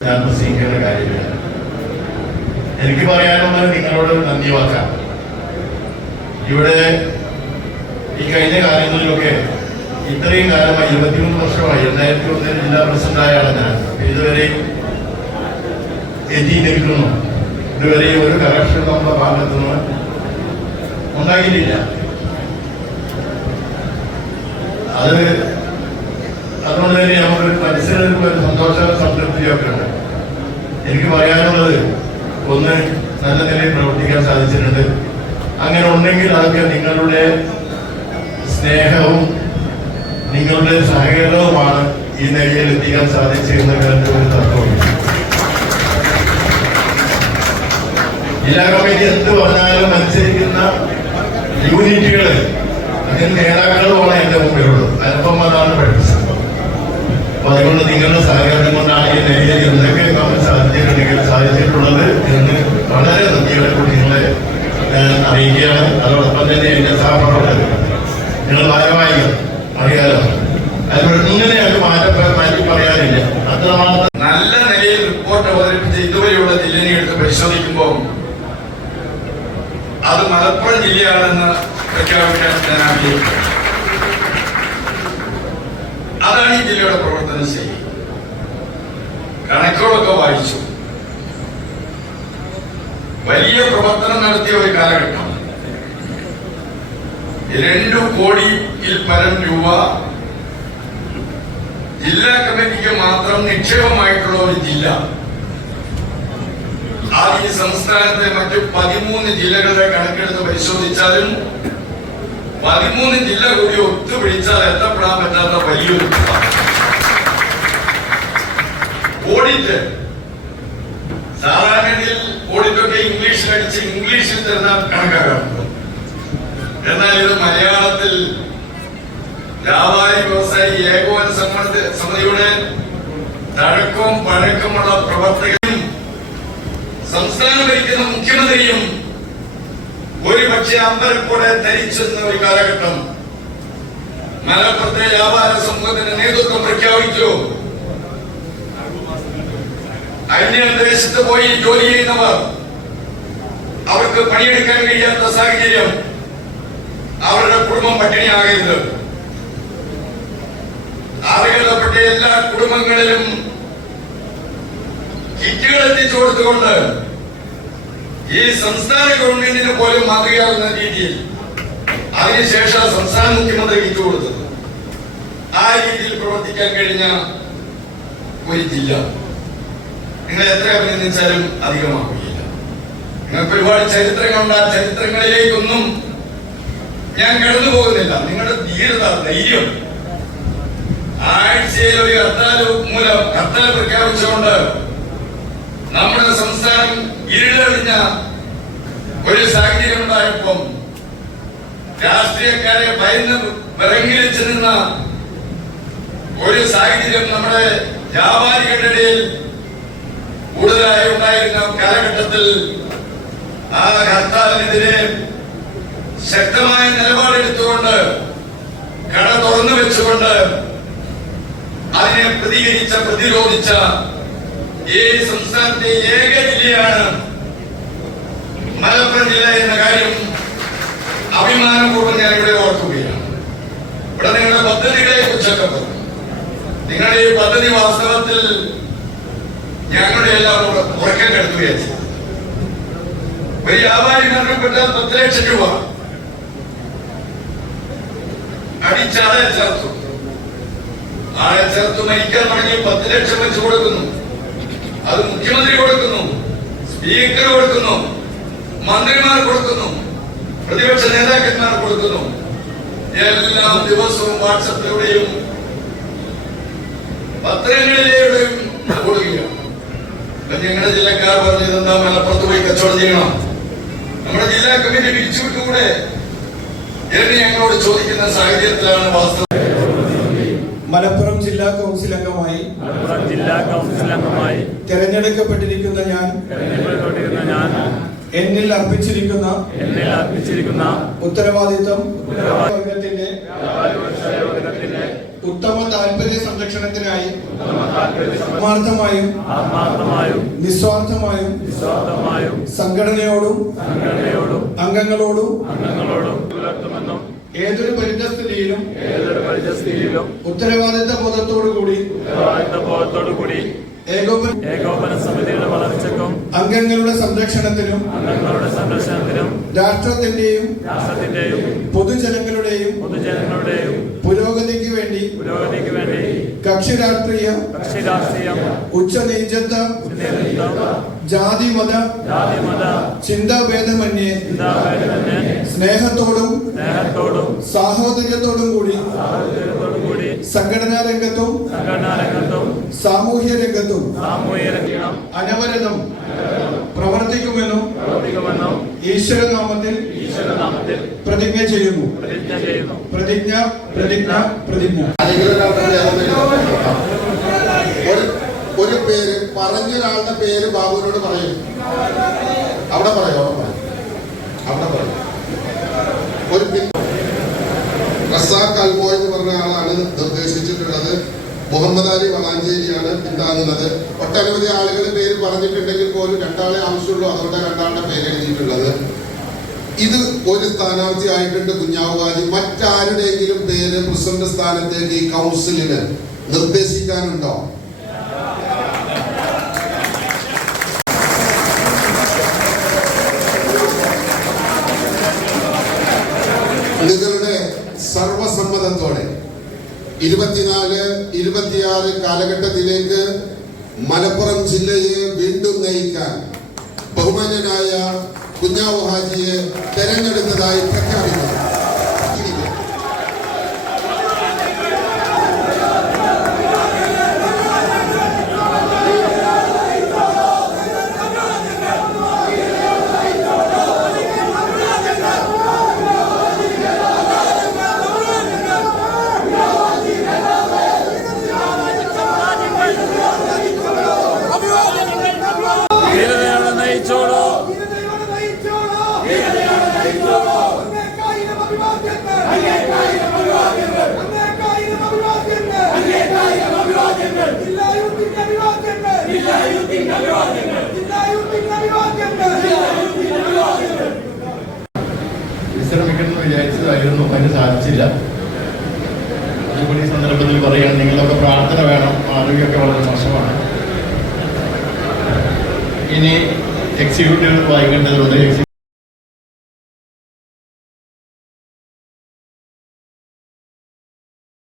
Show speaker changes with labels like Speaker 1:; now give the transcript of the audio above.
Speaker 1: ഞാൻ കാര്യമില്ല എനിക്ക് പറയാനുള്ളത് നിങ്ങളോട് നന്ദി വാക്കാം ഇവിടെ ഈ കഴിഞ്ഞ കാലങ്ങളിലൊക്കെ ഇത്രയും കാലമായി ഇരുപത്തിമൂന്ന് വർഷമായി രണ്ടായിരത്തി ഒന്നിൽ ജില്ലാ പ്രസിഡന്റായാണ് ഞാൻ. ഇതുവരെയും എത്തി നിൽക്കുന്നു ഇതുവരെയും ഒരു കറക്ഷൻ നമ്മുടെ ഭാഗത്തു നിന്ന് ഉണ്ടായിട്ടില്ല. അത് അതുകൊണ്ട് തന്നെ നമുക്കൊരു പരിസരത്തിൽ ഒരു സന്തോഷ സംതൃപ്തിയൊക്കെ ഉണ്ട് എനിക്ക് പറയാനുള്ളത് ഒന്ന് നല്ല നിലയിൽ പ്രവർത്തിക്കാൻ സാധിച്ചിട്ടുണ്ട്. അങ്ങനെ ഉണ്ടെങ്കിൽ അതൊക്കെ നിങ്ങളുടെ സ്നേഹവും നിങ്ങളുടെ സഹകരണവുമാണ് ഈ നിലയിൽ എത്തിക്കാൻ സാധിച്ചിരുന്ന കാര്യത്തിൽ ഒരു തത്വമുണ്ട് ജില്ലാ കമ്മിറ്റി എന്ത് പറഞ്ഞാലും മത്സരിക്കുന്ന യൂണിറ്റുകൾ അതിന് നേതാക്കളുമാണ് എന്റെ മുമ്പിലുള്ളത് അല്പം അതാണ് പഠിച്ചത് അപ്പൊ അതുകൊണ്ട് നിങ്ങളുടെ സഹകരണം കൊണ്ടാണ് ഈ നിലയിൽ എന്തൊക്കെ കാണാൻ സാധിച്ചിട്ടുണ്ടെങ്കിൽ സാധിച്ചിട്ടുള്ളത് എന്ന് വളരെ നന്ദിയോടെ കൂടി നിങ്ങളെ അറിയിക്കുകയാണ്. അതോടൊപ്പം തന്നെ എന്റെ സഹപ്രവർത്തകർ നിങ്ങൾ ഭാരവാഹികൾ അറിയാലോ? അതുകൊണ്ട് ഇങ്ങനെയൊക്കെ മാറ്റം മാറ്റി പറയാനില്ല. അത്രമാത്രം
Speaker 2: നല്ല നിലയിൽ റിപ്പോർട്ട് അവതരിപ്പിച്ച ഇതുവരെയുള്ള ജില്ലനെ എടുത്ത് പരിശോധിക്കുമ്പോൾ അത് മലപ്പുറം ജില്ലയാണെന്ന് പ്രഖ്യാപിക്കാൻ ഞാൻ ആഗ്രഹിക്കുന്നു. അതാണ് ഈ ജില്ലയുടെ പ്രവർത്തന ശൈലി കണക്കുകളൊക്കെ വായിച്ചു. വലിയ പ്രവർത്തനം നടത്തിയ ഒരു കാലഘട്ടം. രണ്ടു കോടിയിൽ പരം രൂപ ജില്ലാ കമ്മിറ്റിക്ക് മാത്രം നിക്ഷേപമായിട്ടുള്ള ഒരു ജില്ല. അത് ഈ സംസ്ഥാനത്തെ മറ്റു പതിമൂന്ന് ജില്ലകളുടെ കണക്കെടുത്ത് പരിശോധിച്ചാലും പതിമൂന്ന് ജില്ല കൂടി ഒത്തുപിടിച്ചാൽ എത്തപ്പെടാൻ പറ്റാത്ത വലിയൊരു. ഓഡിറ്റ് സാധാരണയിൽ ഓഡിറ്റൊക്കെ ഇംഗ്ലീഷിൽ അടിച്ച് ഇംഗ്ലീഷിൽ തരുന്ന കണക്കാക്കാറുണ്ട് എന്നാൽ ഇത് മലയാളത്തിൽ വ്യാപാരി വ്യവസായി ഏകോപന സമിതിയുടെ തഴക്കവും പഴക്കമുള്ള പ്രവർത്തകരും സംസ്ഥാനം ഭരിക്കുന്ന മുഖ്യമന്ത്രിയും ഒരുപക്ഷെ അമ്പലക്കൂടെ ധരിച്ചെന്ന ഒരു കാലഘട്ടം. മലപ്പുറത്തെ വ്യാപാര സമൂഹത്തിന്റെ നേതൃത്വം പ്രഖ്യാപിച്ചു. അന്യദേശത്ത് പോയി ജോലി ചെയ്യുന്നവർ അവർക്ക് പണിയെടുക്കാൻ കഴിയാത്ത സാഹചര്യം അവരുടെ കുടുംബം പട്ടിണിയാകരുത്. അർഹതപ്പെട്ട എല്ലാ കുടുംബങ്ങളിലും കിറ്റുകൾ എത്തിച്ചു കൊടുത്തുകൊണ്ട് ഈ സംസ്ഥാന ഗവൺമെന്റിന് പോലും മാതൃകയാകുന്ന രീതിയിൽ അതിനുശേഷം സംസ്ഥാന മുഖ്യമന്ത്രി വിട്ടു കൊടുത്തത്. ആ രീതിയിൽ പ്രവർത്തിക്കാൻ കഴിഞ്ഞ ഒരു ജില്ല. നിങ്ങൾ എത്ര അഭിനന്ദിച്ചാലും അധികമാകുകയില്ല നിങ്ങൾക്ക് ഒരുപാട് ചരിത്രങ്ങളുണ്ട്. ആ ചരിത്രങ്ങളിലേക്കൊന്നും ഞാൻ കടന്നു പോകുന്നില്ല നിങ്ങളുടെ ധീരത ധൈര്യം. ആഴ്ചയിൽ ഒരു ഹർത്താൽ മൂലം ഹർത്താൽ പ്രഖ്യാപിച്ചുകൊണ്ട് നമ്മുടെ സംസ്ഥാനം ഇരുളറിഞ്ഞ ഒരു സാഹചര്യം ഉണ്ടായപ്പം രാഷ്ട്രീയക്കാരെ ഭയന്ന് വിറങ്ങിലിച്ചു ഒരു സാഹചര്യം നമ്മുടെ വ്യാപാരികളുടെ ഇടയിൽ കൂടുതലായി ഉണ്ടായിരുന്ന കാലഘട്ടത്തിൽ ആ ഹർത്താലിനെതിരെ ശക്തമായ നിലപാടെടുത്തുകൊണ്ട് കട തുറന്നു വെച്ചുകൊണ്ട് അതിനെ പ്രതികരിച്ച പ്രതിരോധിച്ച ഈ സംസ്ഥാനത്തെ ഏക ജില്ലയാണ് മലപ്പുറം ജില്ല എന്ന കാര്യം അഭിമാനപൂർവം ഞാൻ ഇവിടെ ഓർക്കുകയാണ്. ഇവിടെ നിങ്ങളുടെ പദ്ധതികളെ കുറിച്ചൊക്കെ പറഞ്ഞു. നിങ്ങളുടെ ഈ പദ്ധതി വാസ്തവത്തിൽ ഞങ്ങളുടെ എല്ലാം ഉറക്കം കെടുത്തുകയാണ്. ഒരു വ്യാപാരി മരണപ്പെട്ടാൽ പത്ത് ലക്ഷം രൂപ. അടിച്ചാളെ ചേർത്തു ആളെ ചേർത്ത് മരിക്കാൻ തുടങ്ങി പത്ത് ലക്ഷം വെച്ച് കൊടുക്കുന്നു. അത് മുഖ്യമന്ത്രി കൊടുക്കുന്നു സ്പീക്കർ കൊടുക്കുന്നു മന്ത്രിമാർ കൊടുക്കുന്നു പ്രതിപക്ഷ നേതാക്കന്മാർ കൊടുക്കുന്നു. എല്ലാ ദിവസവും വാട്സപ്പിലൂടെയും പത്രങ്ങളിലൂടെയും കൊടുക്കുക. ഞങ്ങളുടെ ജില്ലക്കാർ പറഞ്ഞത് എന്താ മലപ്പുറത്ത് പോയി കച്ചവടം ചെയ്യണം. നമ്മുടെ ജില്ലാ കമ്മിറ്റി പിരിച്ചുവിട്ടുകൂടെ എന്ന് ഞങ്ങളോട് ചോദിക്കുന്ന സാഹചര്യത്തിലാണ് വാസ്തവം.
Speaker 3: മലപ്പുറം ജില്ലാ കൗൺസിൽ അംഗമായി
Speaker 4: മലപ്പുറം ജില്ലാ കൗൺസിൽ അംഗമായി
Speaker 3: തെരഞ്ഞെടുക്കപ്പെട്ടിരിക്കുന്ന ഞാൻ
Speaker 4: തെരഞ്ഞെടുക്കപ്പെട്ടിരുന്ന ഞാൻ
Speaker 3: എന്നിൽ അർപ്പിച്ചിരിക്കുന്ന
Speaker 4: എന്നിൽ അർപ്പിച്ചിരിക്കുന്ന
Speaker 3: ഉത്തരവാദിത്വം
Speaker 4: ഉത്തരവാദിത്വത്തിന്റെ
Speaker 3: ഉത്തമ താല്പര്യ സംരക്ഷണത്തിനായി ആത്മാർത്ഥമായും
Speaker 4: ആത്മാർത്ഥമായും
Speaker 3: നിസ്വാർത്ഥമായും
Speaker 4: നിസ്വാർത്ഥമായും
Speaker 3: സംഘടനയോടും
Speaker 4: സംഘടനയോടും
Speaker 3: അംഗങ്ങളോടും
Speaker 4: അംഗങ്ങളോടും പുലർത്തുമെന്നും
Speaker 3: ഏതൊരു പരിതസ്ഥിതിയിലും
Speaker 4: ഏതൊരു പരിതസ്ഥിതിയിലും
Speaker 3: ഉത്തരവാദിത്ത ബോധത്തോടു കൂടി
Speaker 4: ഉത്തരവാദിത്ത ബോധത്തോടു കൂടി
Speaker 3: ഏകോപന
Speaker 4: സമിതിയുടെ വളർച്ചയ്ക്കും
Speaker 3: അംഗങ്ങളുടെ സംരക്ഷണത്തിനും
Speaker 4: അംഗങ്ങളുടെ സംരക്ഷണത്തിനും
Speaker 3: രാഷ്ട്രത്തിന്റെയും
Speaker 4: രാഷ്ട്രത്തിന്റെയും
Speaker 3: പൊതുജനങ്ങളുടെയും
Speaker 4: പൊതുജനങ്ങളുടെയും
Speaker 3: പുരോഗതിക്ക് വേണ്ടി
Speaker 4: പുരോഗതിക്ക് വേണ്ടി
Speaker 3: കക്ഷി രാഷ്ട്രീയം
Speaker 4: കക്ഷി രാഷ്ട്രീയം
Speaker 3: ഉച്ചനീചത്വ ജാതി മത ചിന്താഭേദമന്യേ സ്നേഹത്തോടും
Speaker 4: സ്നേഹത്തോടും
Speaker 3: സാഹോദര്യത്തോടും കൂടി
Speaker 4: സാഹോദര്യത്തോടും കൂടി
Speaker 3: സംഘടനാ രംഗത്തും
Speaker 4: സംഘടനാ രംഗത്തും
Speaker 3: സാമൂഹ്യ രംഗത്തും അനവരതം പ്രവർത്തിക്കുമെന്നും
Speaker 4: പ്രവർത്തിക്കുമെന്നും
Speaker 3: ഈശ്വരനാമത്തിൽ പ്രതിജ്ഞ ചെയ്യുന്നു.
Speaker 4: പ്രതിജ്ഞ ചെയ്യുന്നു.
Speaker 3: പ്രതിജ്ഞ പ്രതിജ്ഞ പ്രതിജ്ഞ
Speaker 5: ഒരു ഒരു പേര് പറഞ്ഞൊരാളുടെ പേര് ബാബുവിനോട് പറയും അവിടെ പറയോ. അവിടെ പറയും. ഒരു റസാഖ് അൽബോ എന്ന് പറഞ്ഞ ആളാണ് നിർദ്ദേശിച്ചിട്ടുള്ളത്. മുഹമ്മദ് അലി വളാഞ്ചേരിയാണ് പിന്താങ്ങുന്നത്. ഒട്ടനവധി ആളുകൾ പേര് പറഞ്ഞിട്ടുണ്ടെങ്കിൽ പോലും രണ്ടാളെ ആവശ്യമുള്ളൂ. അതുകൊണ്ട് രണ്ടാളുടെ പേര് എഴുതിയിട്ടുള്ളത്. ഇത് ഒരു സ്ഥാനാർത്ഥി ആയിട്ടുണ്ട് കുഞ്ഞാവുകാരി മറ്റാരുടെയെങ്കിലും പേര് പ്രസിഡന്റ് സ്ഥാനത്തേക്ക് ഈ കൗൺസിലിന് നിർദ്ദേശിക്കാനുണ്ടോ? നിങ്ങളുടെ സർവസമ്മതത്തോടെ ഇരുപത്തിനാല് ഇരുപത്തിയാറ് കാലഘട്ടത്തിലേക്ക് മലപ്പുറം ജില്ലയെ വീണ്ടും നയിക്കാൻ ബഹുമാന്യനായ കുഞ്ഞാവു ഹാജിയെ തെരഞ്ഞെടുത്തതായി പ്രഖ്യാപിക്കുന്നു.
Speaker 1: അതുകൂടി ഈ സന്ദർഭത്തിൽ പറയുകയാണ് നിങ്ങളൊക്കെ പ്രാർത്ഥന വേണം ആരോഗ്യമൊക്കെ വളരെ മോശമാണ്. ഇനി എക്സിക്യൂട്ടീവ് വായിക്കേണ്ടതുണ്ട്